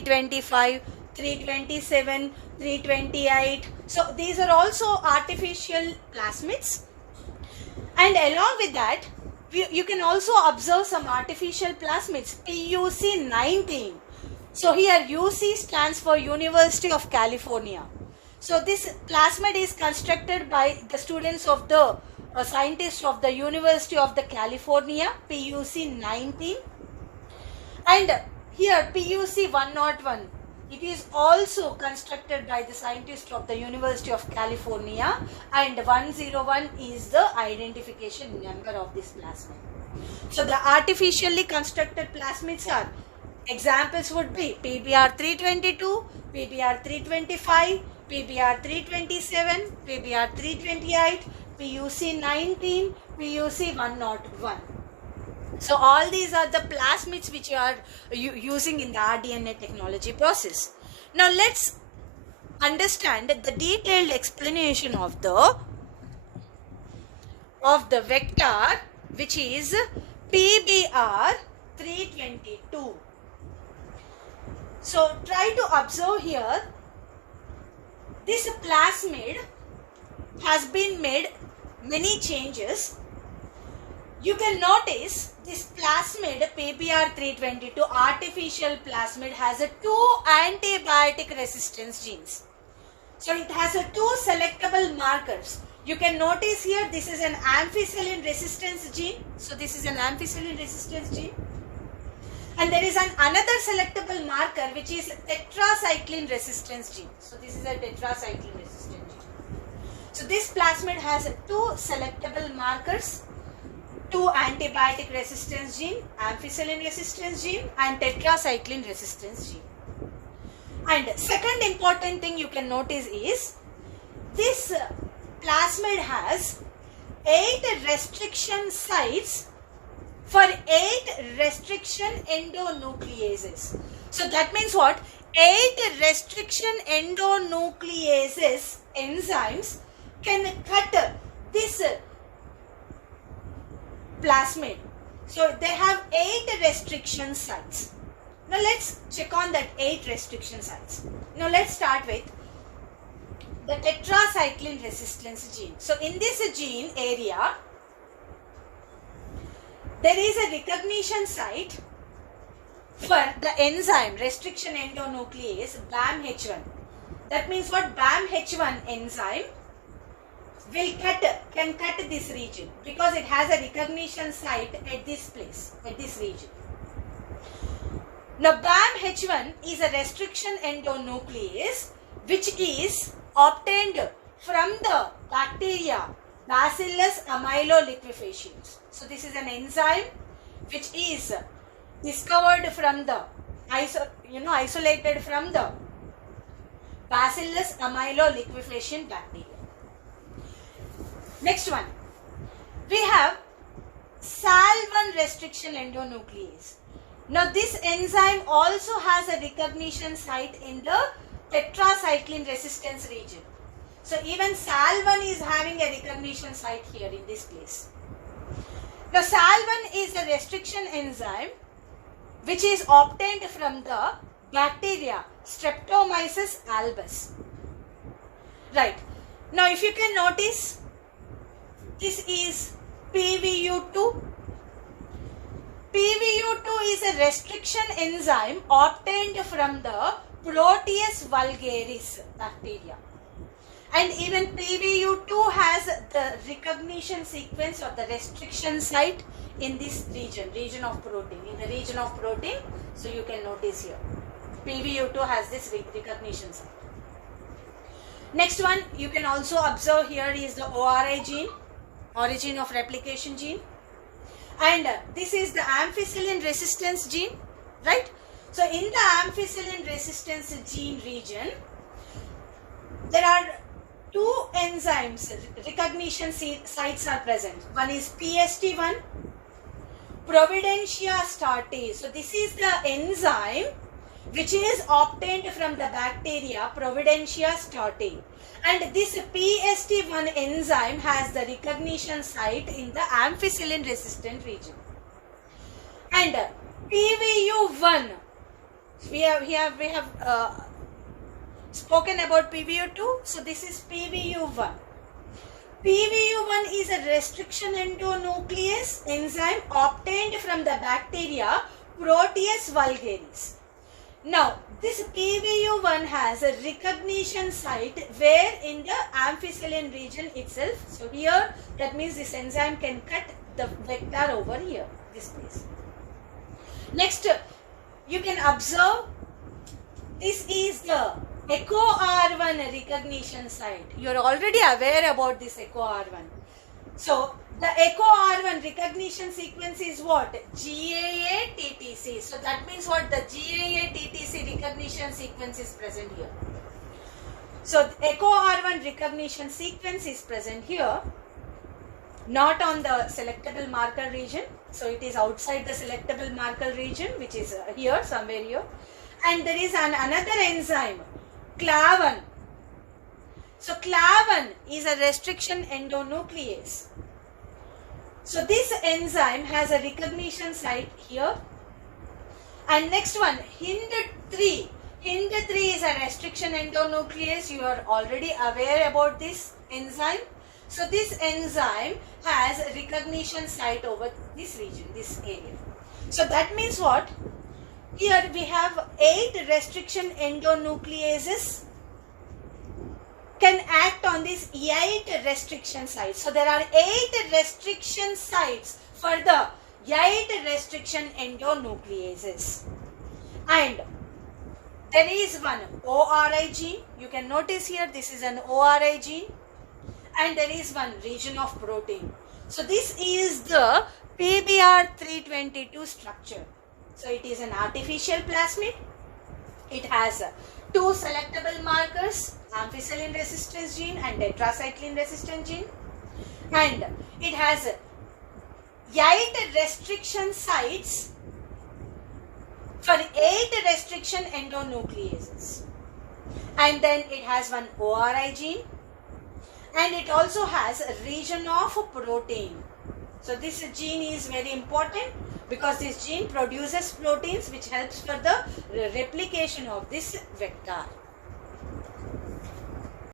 325, 327, 328. So these are also artificial plasmids. And along with that, you can also observe some artificial plasmids, PUC 19. So here UC stands for University of California. So this plasmid is constructed by the students of the scientists of the University of the California, PUC 19. And here PUC 101, it is also constructed by the scientists of the University of California, and 101 is the identification number of this plasmid. So the artificially constructed plasmids are, examples would be PBr 322, PBr 325, PBr 327, PBr 328, PUC 19, PUC 101. So all these are the plasmids which you are using in the rDNA technology process. Now let's understand the detailed explanation of the vector, which is PBr 322. So try to observe here, this plasmid has been made many changes. You can notice this plasmid PBr 322 artificial plasmid has a 2 antibiotic resistance genes. So it has a 2 selectable markers. You can notice here this is an ampicillin resistance gene. So this is an ampicillin resistance gene. And there is another selectable marker which is tetracycline resistance gene. So this is a tetracycline resistance gene. So this plasmid has 2 selectable markers, 2 antibiotic resistance gene, ampicillin resistance gene, and tetracycline resistance gene. And second important thing you can notice is this plasmid has 8 restriction sites for 8 restriction endonucleases. So that means what? 8 restriction endonucleases enzymes can cut this plasmid. So they have 8 restriction sites. Now let's check on that 8 restriction sites. Now let's start with the tetracycline resistance gene. So in this gene area, there is a recognition site for the enzyme restriction endonuclease BAMH1. That means what? BAMH1 enzyme can cut this region because it has a recognition site at this place, at this region. Now BAMH1 is a restriction endonuclease which is obtained from the bacteria Bacillus amyloliquefaciens. So this is an enzyme which is discovered from the isolated from the Bacillus amyloliquefaciens bacteria. Next one, we have SAL1 restriction endonuclease. Now this enzyme also has a recognition site in the tetracycline resistance region. So even SAL1 is having a recognition site here in this place. Now SAL1 is a restriction enzyme which is obtained from the bacteria Streptomyces albus. Right. Now if you can notice, this is PVU2. PVU2 is a restriction enzyme obtained from the Proteus vulgaris bacteria. And even PVU2 has the recognition sequence of the restriction site in this region of protein, in the region of protein. So you can notice here, PVU2 has this recognition site. Next one, you can also observe here is the ORI gene, origin of replication gene. And this is the ampicillin resistance gene, right? So in the ampicillin resistance gene region, there are 2 enzymes, recognition sites are present. One is PST1, Providentia starte. So this is the enzyme which is obtained from the bacteria Providentia starte. And this PST1 enzyme has the recognition site in the ampicillin resistant region. And PVU1 We have spoken about PVU2. So this is PVU1. PVU1 is a restriction endonuclease enzyme obtained from the bacteria Proteus vulgaris. Now, this PVU1 has a recognition site where in the amphicoelin region itself. So here, that means this enzyme can cut the vector over here, this place. Next, you can observe this is the Echo R1 recognition site. You are already aware about this Echo R1. So, the Echo R1 recognition sequence is what? GAA TTC. So, that means what? The GAA TTC recognition sequence is present here. So, Echo R1 recognition sequence is present here, not on the selectable marker region. So, it is outside the selectable marker region, which is here, somewhere here. And there is another enzyme, CLAV1. So, CLAV1 is a restriction endonuclease. So, this enzyme has a recognition site here. And next one, HIND3. HIND3 is a restriction endonuclease. You are already aware about this enzyme. So, this enzyme has a recognition site over this region, this area. So, that means what? Here we have 8 restriction endonucleases can act on these 8 restriction sites. So, there are 8 restriction sites for the 8 restriction endonucleases. And there is one ORI gene. You can notice here this is an ORI gene. And there is one region of protein. So, this is the PBR322 structure. So, it is an artificial plasmid. It has 2 selectable markers, amphicoelin resistance gene and tetracycline resistance gene. And it has 8 restriction sites for 8 restriction endonucleases. And then it has one ORI gene. And it also has a region of protein. So, this gene is very important because this gene produces proteins which helps for the replication of this vector.